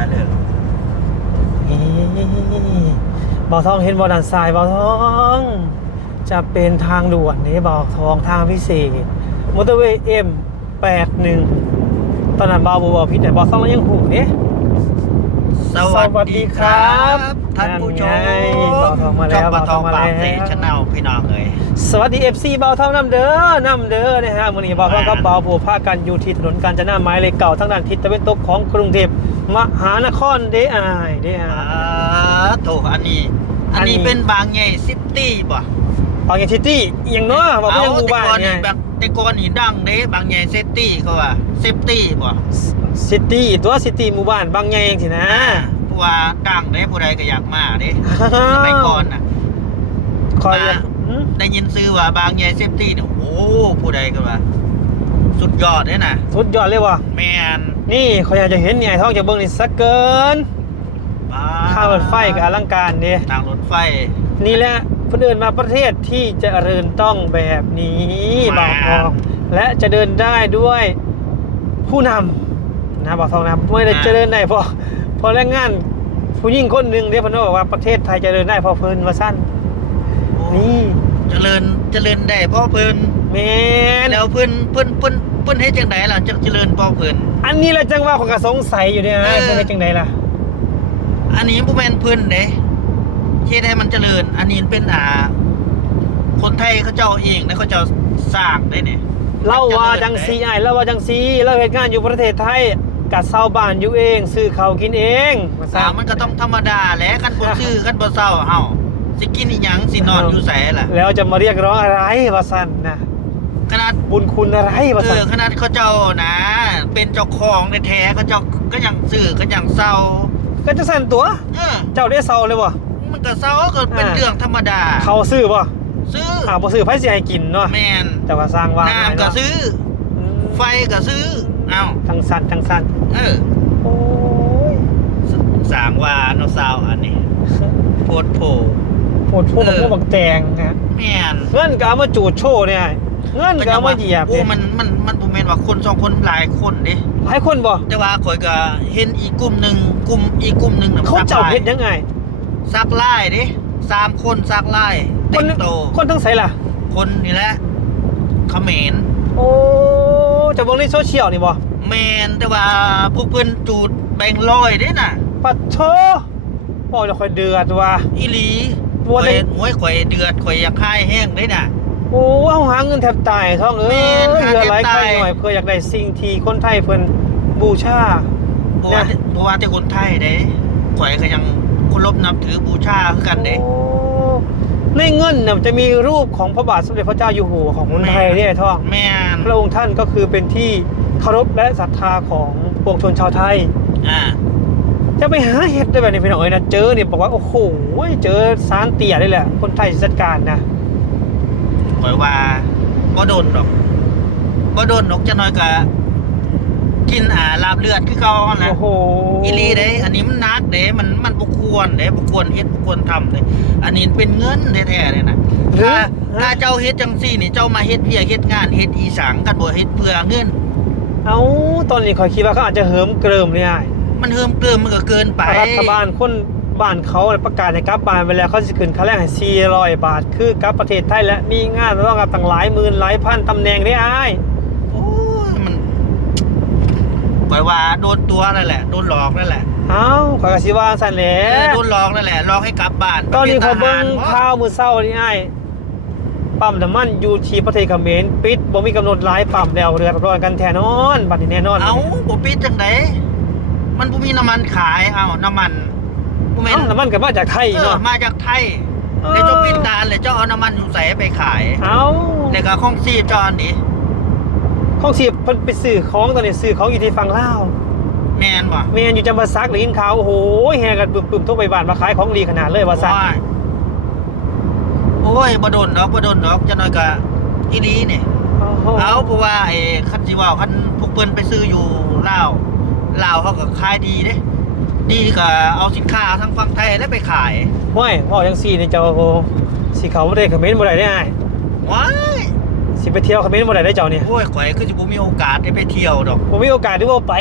าเลยบ่อทองเห็นบ่อดันทรายบ่อทอง จะเป็นทางด่วนนี้บ่อทองทางพิเศษมอเตอร์เวย์เอ็มแปดหนึ่งตอนนั้นบ่าวบ่าวพิษแต่บ่อทองเรายังหูเนี่ย สวัสดีครับสวัสดีครับ ท่านผู้ชมนั่นไงบ่าวทองมาแล้วช่บ่าวทองบ่าวทองมาปากแล้วเซชแนลพี่น้องเอ้ยสวัสดี FC เบาเท่าน้ำเด้อน้ำเด้อนะฮะมื้อนี้เบาเท่ากับเบาผูพากันอยู่ที่ถนนกาญจนาไม้เลขเก่าทางด้านทิศตะวันตกของกรุงเทพมหานครเด้อายเด้ออ่าายโถอันนี้อันนี้ อันนี้เป็นบางใหญ่ซิตี้บ่บางอย่างซิตี้อหย่างเน้อบอกว่าเอายังหมู่แต่บ้านก่อนไงนี่แบบแต่ก่อนนี่ดังเด้บางใหญ่เซตี้เขาว่าเซฟตี้บ่ ซิตี้ตัวซิตี้หมู่บ้านบางอย่างสินะเพราะว่าดังเด้ผู้ใดก็อยากมาเด้สมัยก่อนน่ะคอยมาอืมได้ยินซื้อว่าบางใหญ่เซฟตี้เนี่ยโอ้ผู้ใดก็ว่าสุดยอดเด้น่ะสุดยอดเลยว่ะแมนนี่เขาอยากจะเห็นเนี่ยท้องจากเบิ้งนี่สักเกินบ้าข้าวรถไฟกับอลังการเด้ทางรถไฟ นี่แหละเพื่นเดินมาประเทศที่เจะเริญต้องแบบนี้บ่าวทองและจะเดินได้ด้วยผู้นำ นะบ่าวทองนะไม่ได้อ่าเจริญได้เพราะเพราะแรงงานผู้หญิงคนหนึ่งเดี๋ยวเพนบอกว่าประเทศไทยเจริญได้เพราะเพิ่นว่าสั้นนี่เจริญเจริญได้เพราะเพิ่นแมนแล้วเพิ่นเพิ่นเพิ่นเพิ่นเฮ็ดจังไดล่ะจังเจริญเพราะเพิ่นอันนี้แหละจังว่าของกระสงสัยอยู่เนี่ยนะเออเพิ่นเป็นจังไดล่ะ อันนี้บ่แม่นเพิ่นเด้เฮ็ดให้มันเจริญ อันนี้เป็นอ่า คนไทยเขาเจ้าเองนะเขาเจ้าสร้างได้เนี่ยเล่าว่าจังซีไอ้ายเล่าว่าจังซีเราเหตุงานอยู่ประเทศไทย กัดเซาบ้านอยู่เองซื้อข้าวกินเองว่าสร้าซั่งมันก็ต้องธรรมดาแหละคันบ่ซื้อคันบ่เซาเฮาสิกินอีหยังสินอนอยู่ไสล่ะ แล้วจะมาเรียกร้องอะไรว่าสั้นนะขนาดบุญคุณอะไรว่าเอสั้อนขนาดเขาเจ้านะ เป็นเจ้าของแท้ๆเขาเจ้าก็ยังซื้อก็ยังเซาก็จะสั่นตัว เออเจ้าได้เซาเลยบ่มันก็เซาก็เป็นอ่าเรื่องธรรมดาเขาซื้อบ่ซื้ออ่าบ่ซื้อไผสิให้กินเนาะแมนแต่ว่าสร้างว่าน้ำก็ซื้ออืมไฟก็ซื้อเอ้าทั้งสั่นทั้งสั่นเออโอ้ยสสร้างว่าเนาะสาวอันนี้โพดโผปวดพวกเออพวกบักแตงฮะแม่นเงินก็เอามาจูดโชว์เนี่ยเงินก็เอามาเหยียบโอ้เนี่ยมันมันมันบ่แม่นว่าคนสองคนหลายคนเด้หลายคนบ่แต่ว่าข่อยก็เห็นอีกกลุ่มหนึงกลุ่มอีกกลุ่มหนึงน่ะเขาเจ้าซักลยเฮ็ดยังไงซักลายเด้สามคนซักลายคเต็นมโตคนทั้งไสล่ะ คนนี่แหละเขมรโอ้ จะเบิ่งในโซเชียลนี่บ่แมนแต่ว่าพวกเพิ่นจูดแบ่งร้อยเด้น่ะปัดโชบอกจะค่อยเดือดว่ะ อีหลีวัวข่ได้อยโอ้ยข่อยเดือดข่อยอยากคายแห้งเด้น่ะ โอ้เอาหาเงินแทบตายท้องเอ้ยแม่นหาเหลือแทบหลายตายใครหน่อยเพื่ออยากได้สิ่งที่คนไทยเพิ่นบูชา เพราะว่านะ เพราะว่าแต่คนไทยเด้ข่อยก็ยังเคารพนับถือบูชาคือกันเด้โอ้ ในเงินน่ะจะมีรูปของพระบาทสมเด็จพระเจ้าอยู่หัวของคนไทยเนี่ยท้องแม่นพระองค์ท่านก็คือเป็นที่เคารพและศรัทธาของปวงชนชาวไทย อ่า จะไปหาเห็ดได้แบบนี้พี่น้องเอ้ยนะเจอเนี่ยบอกว่าโอ้โหเจอสารเตี่ยได้แหละ คนไทยจัดการนะข่อยว่าบ่โดนดอกบ่โดนดอกจะน้อยก็ กินอ่าลาบเลือดคือเก่าหั่นแหละโอ้โหอีหลีเด้ อันนี้มันนักเด้ มันมันบ่ควรเด้บ่ควรเฮ็ดบ่ควรทำเด้ อันนี้เป็นเงินแท้ๆเลยนะหรือถ้าถ้าเจ้าเฮ็ดจังซี่นี่เจ้ามาเฮ็ดเพียเฮ็ดงานเฮ็ดอีสังกันบ่เฮ็ดเพื่อเงิน เอาตอนนี้คอยคิดว่าเขาอาจจะเหิมเกริมเนี่ยมันเฮิมเกิมมันก็เกินไป รัฐบาลคนบ้านเขาประกาศในกลับบ้านไปแล้วเขาจะขึ้นค่าแรงให้400บาท คือกลับประเทศไทยและมีงานต้องกับตั้งหลายหมื่นหลายพันตำแหน่งได้อ้าย โอ้ยมัน ปล่อยว่าโดนตัวนั่นแหละโดนหลอกนั่นแหละเอ้าขอยกสิว่าสั่นแหละเออโดนหลอกนั่นแหละหลอกให้กลับบ้านตอนนี้พอป็เบิ่งทหรข่าวมือเศร้านี่อ้ายปั๊มน้ำมันอยู่ที่ประเทศเขมรปิดบ่มีกำหนดหลายปั๊มแล้วเรือร้อนกันแท้นอนบัดนี้แน่นอนเอาบ่ปิดจังไดมันบ่มีน้ำมันขายเอาน้ำมันบ่แม่นเอ้าน้ำมันก็มาจากไทยเออเนาะมาจากไทยเออแล้วเจ้าปิดด่านแล้วเจ้าเอาน้ำมันอยู่ใส่ไปขาย เอ้าแล้วก็ของซีจอนดิ ของสิเพิ่นไปซื้อของตอนนี้ซื้อของอยู่ที่ฝั่งลาวแมนบ่แม่นอยู่จำปาสักหรือยินข่าวโอ้โหแห่กันปึ่มๆทุกไปบ้านมาขายของดีขนาดเลยว่าซั่นโอ้ยบ่โดนดอกบ่โดนดอกจะน้อยก็อีหลีนี่โอ้โหเอาเพราะว่าไอ้คันสิว่าคันพวกเพิ่นไปซื้ออยู่ลาวลาวเขาก็ขายดีเด้ดีก็เอาสินค้าทางฝั่งไทยแล้วไปขายห้วยเว้าจังซี่นี่เจ้าสิเข้าประเทศเขมรบ่ได้ได้อ้ายว้าย สิไปเที่ยวเขมรบ่ได้ได้เจ้าเนี่ยโอ้ยข่อยคือสิบ่มีโอกาสได้ไปเที่ยวดอกผมมีโอกาสที่ว่าไป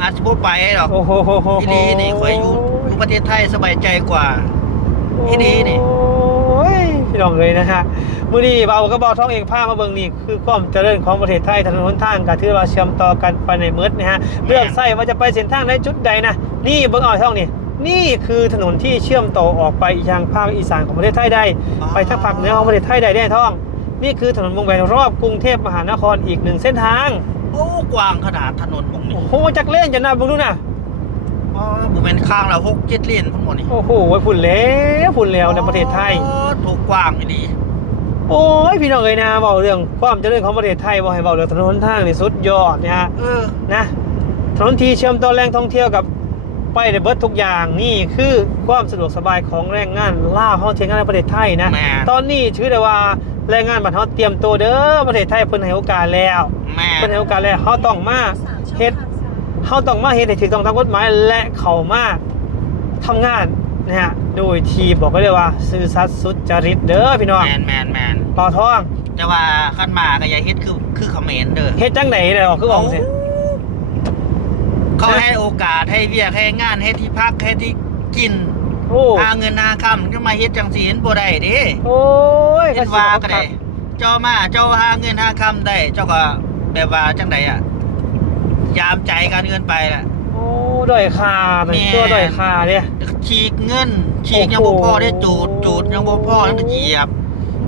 อาจจะบ่ไปหรอก โอ้โหโหโหอีดีนี่ข่อยอยู่อยู่ประเทศไทยสบายใจกว่า อีดีนี่ โอ้ยพี่น้องเลยนะฮะมื้อนี้เบาก็บอกท้องเองพามาเบิ่งนี่คือความเจริญของประเทศไทยถนนหนทางก็ถือว่าเชื่อมต่อกันไปในมืดนะฮะเลือกใส่ว่าจะไปเส้นทางในจุดใดนะนี่เบิ่งเอาท้องนี่นี่คือถนนที่เชื่อมต่อออกไปยังภาคอีสานของประเทศไทยได้อ๋อไปทางภาคเหนือของประเทศไทยได้แน่ท้อง นี่คือถนนวงแหวนรอบกรุงเทพมหานครอีกหนึ่งเส้นทาง โอ้กว้างขนาดถนนตรงนี้โอ้โหจักเล่นจะน่าเบิ่งดูนะอ๋อบุเป็นข้างละหกเจ็ดเลนทั้งหมดนี่โอ้โหฝุ่นแล้วฝุ่นแล้วในประเทศไทยโอ้ถูกกว้างอีดีโอ้ยพี่น้องเอ้ยนะบอกเรื่องความเจริญของประเทศไทยบอกให้บอกเรื่องถนนหนทางนี่สุดยอดเนี่ยฮะเออนะถนนที่เชื่อมต่อแหล่งท่องเที่ยวกับ ไปในเบิร์ดทุกอย่างนี่คือความสะดวกสบายของแรงงานล่าห้องเที่ยวงานในประเทศไทยนะ แม่ ตอนนี้ถือได้ว่าแรงงานบ้านเฮาเตรียมตัวเด้อประเทศไทยเพิ่นให้โอกาสแล้วแม่เพิ่นให้โอกาสแล้วเฮาต้องมาเฮ็ดเฮาต้องมาเฮ็ดให้ถูกต้องตามกฎหมายและเข้ามาทำงานนะฮะโดยที่บอกก็เลยว่าซื่อสัตย์สุจริตเด้อพี่น้องแมนแมนแมนต่อท้องแต่ว่าขั้นมาก็อย่าเฮ็ดคือคือเขมรเด้อเฮ็ดจังไหนเลยออกคือออกสิ เขาให้โอกาสให้เวียกให้งานให้ที่พักให้ที่กินโอ้หาเงินหาคำก็มาเฮ็ดจังสีเห็นบ่ได้เด้โอ้ยเฮ็ดว่าก็ได้เจ้ามาเจ้าหาเงินหาคำได้ เจ้าก็แบบว่าจังไดอะ ยามใจการเงินไปล่ะโอ้ด้อยคาหน่อยแม่ตัวด้อยคาเนี่ยฉีกเงินฉีกยังบ่พอได้จูดจูดยังบ่พอแล้วก็เหยียบ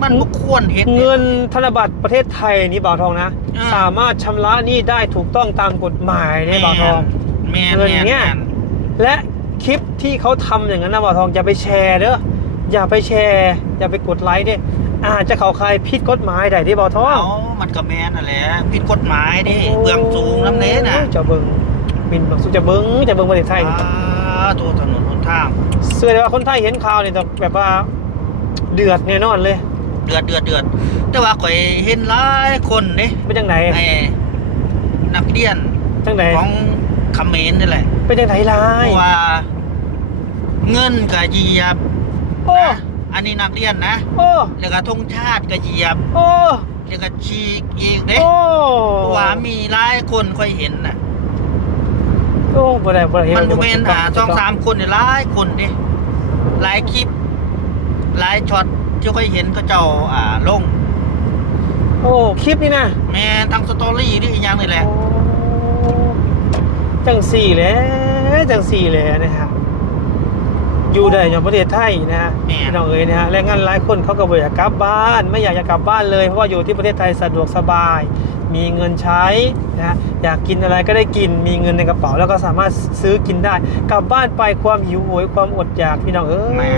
มันบ่ควรเฮ็ดเงินธนบัตรประเทศไทยนี่บ่าวทองนะอ่าสามารถชำระหนี้ได้ถูกต้องตามกฎหมายเนี่ยบ่าวทอง แม่นเงินแม่นเนี่ยแม่น และคลิปที่เขาทำอย่างนั้นนะบ่าวทองอย่าไปแชร์เด้ออย่าไปแชร์ อย่าไปกดไลค์เด้อาจจะเข้าใครผิดกฎหมายได้ที่บ่าวทอง เอามันก็แม่นนั่นแหละผิดกฎหมายดิเบื้องสูงน้ำเน้น่ะโอ้ยจะเบิ่งบินเบางสุจะเบิ่งจะเบิ่งประเทศไทยนี่อ่าตัวถนนหนทาง เสื้อได้ว่าคนไทยเห็นข่าวนี่จะแบบว่าเดือดแน่นอนเลยเดือดเดือดเดือดแต่ว่าข่อยเห็นหลายคนเด้เป็นจังไหนไอ้นักเรียนจังไหนของ เขมรนี่แหละ เป็นจังไหนล่ะเพราะว่า เงินก็เหยียบโอ้นะอันนี้นักเรียนนะโอ้แล้วก็ธงชาติก็เหยียบโอ้แล้วก็ฉีกอีกเด้โอ้เพราะว่ามีหลายคนค่อยเห็นน่ะ โอ้บ่ได้บ่ได้มันบ่แม่นอ่าสองสามคนนี่หลายคนเด้หลายคลิป หลายช็อตที่ค่อยเห็นเขาเจ้าอ่าลง โอ้คลิปนี่นะแม่นทั้งสตอรี่หรืออีกอย่างนี่แหละ โอ้ จังสี่แหล้วจังสี่แหล้วนะครับอยู่ได้อย่างประเทศไทยนะฮะแม่ พี่น้องเอ๋ยนะฮะแรงงานหลายคนเขาก็บ่อยากกลับบ้าน ไม่อยากจะกลับบ้านเลยเพราะว่าอยู่ที่ประเทศไทยสะดวกสบาย มีเงินใช้นะฮะอยากกินอะไรก็ได้กิน มีเงินในกระเป๋าแล้วก็สามารถซื้อกินได้ กลับบ้านไปความหิวโหยความอดอยากพี่น้องเอ้แม่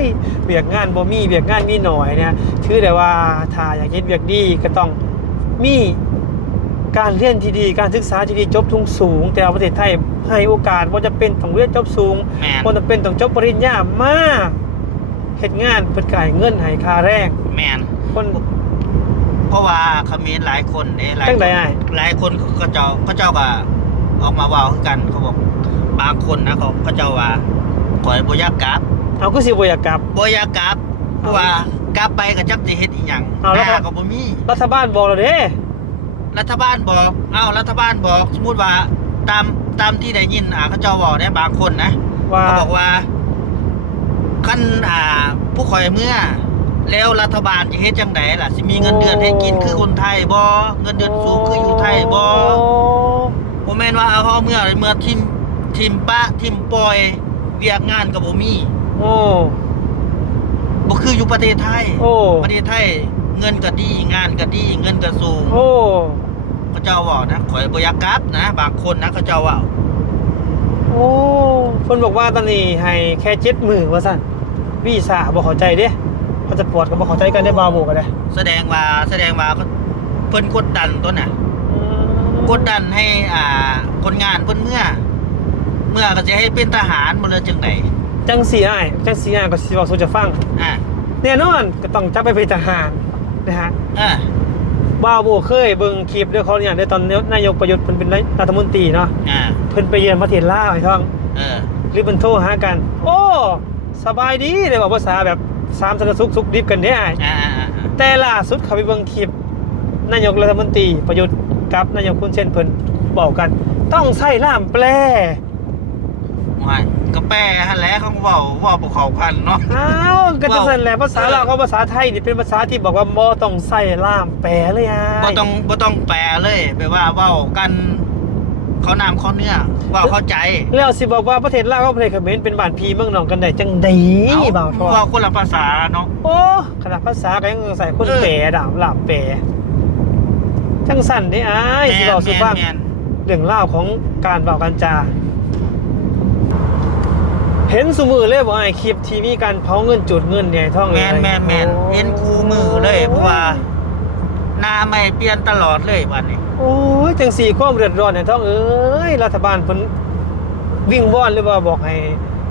ยเบียกงานบ่มีเบียกงานมีหน่อยเนี่ยถือได้ว่าถ้าอยากเฮ็ดเบียกดีก็ต้องมี การเรียนที่ดีการศึกษาที่ดีจบทุงสูง แต่ว่าประเทศไทยให้โอกาสว่าจะเป็นต้องเรียนจบสูงแม่นคนจะเป็นต้องจบปริญญามาเฮ็ดงานเพิ่นก่ายเงินให้ค่าแรงแม่นคน เพราะว่าเขมรหลายคนเด้หลายจังคใดนอ้าย หลายคนเขาเจ้าเขาเจ้าก็ออกมาเว้าคือกันเขาบอกบางคนนะเขาเขาเจ้าว่าข่อยบ่อยากกลับเอาก็สิบ่อยากกลับบ่อยากกลับเพราะว่ากลับไปก็จักสิเฮ็ดอีหยังเอาแล้ว หน้ก็บ่มีรัฐบาลบอกแล้วเด้ รัฐบาลบอกเอ้ารัฐบาลบอก สมมุติว่าตามตามที่ได้ยินอ่าเขาเจ้าบอกเนี่ยบางคนนะว่าเขาบอกว่าขั้นอ่า ผู้ข่อยเมื่อ แล้วรัฐบาลจะเฮ็ดจังไดล่ะสิมีเงินเดือนให้กินคือคนไทยบ่เงินเดือนสูงคืออยู่ไทยบ่บ่แม่นว่าเอาเฮาเมื่อเมื่อทิมทิมปะทิมปล่อย เวียกงานก็บ่มีโอ้บ่คืออยู่ประเทศไทยโอ้ประเทศไทย เงินก็ดีงานก็ดี เงินก็สูง โอ้ เขาเจ้าเว้านะข่อยบ่อยากกลับนะ บางคนนะเขาเจ้าเว้าโอ้เพิ่นบอกว่าตอนนี้ให้แค่7มื้อว่าซั่นวีซ่าบ่เข้าใจเด้พาสปอร์ตก็บ่เข้าใจกันได้บ่าวบ่ก็ได้แสดงว่าแสดงว่าเขาเพิ่นกดดันตัวน่ะกดดันให้อ่าคนงานเพิ่นเมื่อ เมื่อก็จะให้เป็นทหารบ่เลยจังไดจังสี่อ้ายจังสี่อ้ายก็สิเว้าสู่จะฟังอ่าแน่นอนก็ต้องจับไปเป็นทหารนะฮะอ่า บ้าวโบเคยเบิ่งคลิปด้วยเขาเนี่ยในตอนนายกประยุทธ์เพิ่นเป็นรัฐมนตรีเนาะอ่าเพิ่นไปเยือนประเทศลาวไอ้ท่องเออหรือเพิ่นโทรหากัน โอ้สบายดีเลยบอกภาษาแบบสามสนสุขสุขดิบกันได้อ้ายอ่าอ่าอ่าแต่ล่าสุดเขาไปเบิ่งคลิปนายกรัฐมนตรีประยุทธ์กับนายกคุณเช่นเพิ่นบอกกัน ต้องใส่ล่ามแปล ไม่ก็แปลฮะแหล้วเขาก็เว่าเว่าปกเขาพันเนาะ อ้าวก็จะสั่นแหละภาษาเออลาวกับภาษาไทยนี่เป็นภาษาที่บอกว่าบ่ต้องใส่ล่ามแปลเลยอะ บ่ต้องบ่ต้องแปลเลยแบบว่าเว้ากันเขานามเขาเนื้อเว่าเข้าใจแล้วสิบอกว่าประเทศลาวกับประเทศเขมรเป็นบ้านพี่เมืองน้องกันได้จังได๋เอ้าบ่าวทองเว่าคนละภาษาเนาะ โอ้ขนาดภาษาก็ยังใส่คนเออแปลดาวล่ามแปลจังสั่นนี่อ้ายสิบอกสุฟังแม่น เรื่องเล่าวของการเบากันจา เห็นสมือเลยบอกไอ้คลิปที่มีการเผาเงินจุดเงินเนี่ยท่องแมนแมนแมนโอ้เห็นคูมือเลยเพราะว่าหน้าไม่เปลี่ยนตลอดเลยวันนี้ โอ้ยจังสี่ความเดือดร้อนเนี่ยท่องเอ้ยรัฐบาลเพิ่นวิ่งว่อนหรือว่าบอกให้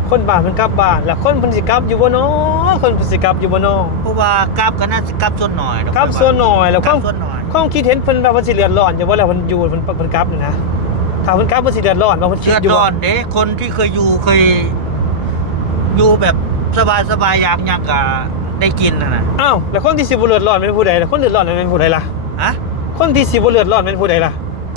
คนบ้านเพิ่นกลับบ้านแล้วคนเพิ่นสิกลับอยู่บ่เนาะคนเพิ่นสิกลับอยู่บ่เนาะเพราะว่ากราฟก็น่าจะกราฟส่วนหน่อยดอกกลับส่วนหน่อยแล้วกคราวามฟส่วนหน่อยความคิดเห็นเพิ่นว่าเพิ่นสิเดือดร้อนอยู่บ่แล้วเพิ่นอยู่เพิ่นเพิ่นกลับนี่นะถ้าเพิ่นกลับเพิ่นสิเดือดร้อนว่าเพิ่นคิเชื่ดออยู่ดว่าอนเด้คนที่เคยอยู่เคย อยู่แบบสบายสบายอยากอยากอะได้กินนะนะอ้าวแล้วคนที่สิบ่เดือดร้อนเป็นผู้ใดล่ะคนเดือดร้อนเป็นผู้ใดล่ะอะคนที่สิบ่เดือดร้อนเป็นผู้ใดล่ะ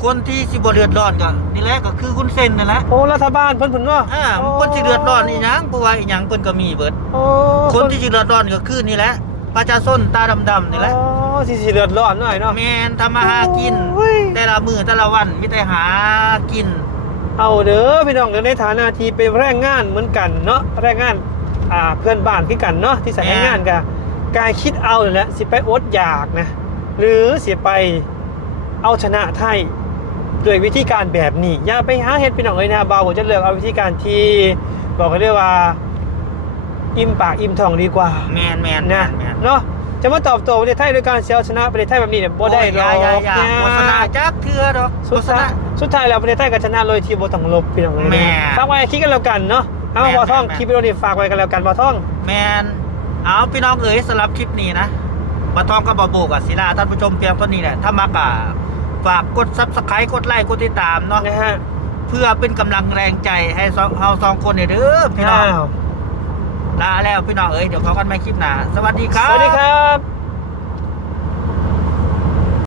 คนที่สิบเดือดร้อนก็นี่แหละก็คือคุณเซนนั่นแหละโอ้รัฐบาลเพิ่นเพิ่นเนาะอ่าคนที่เดือดร้อนอีหยังเพราะว่าอีหยังเพิ่นก็มีเบิดโอ้คนที่สิเดือดร้อนก็คือนี่แหละประชาชนตาดำๆนี่แหละอ๋อที่สิเดือดร้อนหน่อยเนาะแมนทำมาหากินโอ้ยแต่ละมือแต่ละวันมีแต่หากิน เอาเด้อพี่น้องเด้อในฐานะที่เป็นแรงงานเหมือนกันเนาะแรงงานอ่าเพื่อนบ้านคือกันเนาะที่ใส่แรงงานกันกายคิดเอาเลยแหละสิไปอดอยากนะ หรือสิไปเอาชนะไทยด้วยวิธีการแบบนี้ อย่าไปหาเฮ็ดพี่น้องเลยนะเบาผมจะเลือกเอาวิธีการที่บอกกันได้ว่า อิ่มปากอิ่มท้องดีกว่า แมนแมนนะแมนเนาะ จะมาตอบโต้ประเทศไทยโดยการเสียชนะประเทศไทยแบบนี้เนี่ยบ่ได้หรอกอย่าอย่าเนี่ยโฆษณาจักเทือดอกสุดโฆษท้ายณาสุดท้ายแล้วประเทศไทยก็ชนะโดยที่บ่ต้องลบพี่น้องเลยแม่นะฝากไว้คิดกันแล้วกันเนาะเอาแม่บ่อท่องแม่คลิปวิดีโอนี้ฝากไว้กันแล้วกันบ่อท่อง แมนเอาพี่น้องเอ๋ยสำหรับคลิปนี้นะปะทองกับบะโบกับศิลาท่านผู้ชมเพียงเท่านี้แหละถ้ามากะฝากกดซับสไครต์กดไลค์กดติดตามเนาะนะฮะเพื่อเป็นกำลังแรงใจให้สองเราสองคนเนี่ยเด้อพี่น้องอ้าว ลาแล้วพี่น้องเอ้ยเดี๋ยวพบกันใหม่คลิปหน้าสวัสดีครับ สวัสดีครับ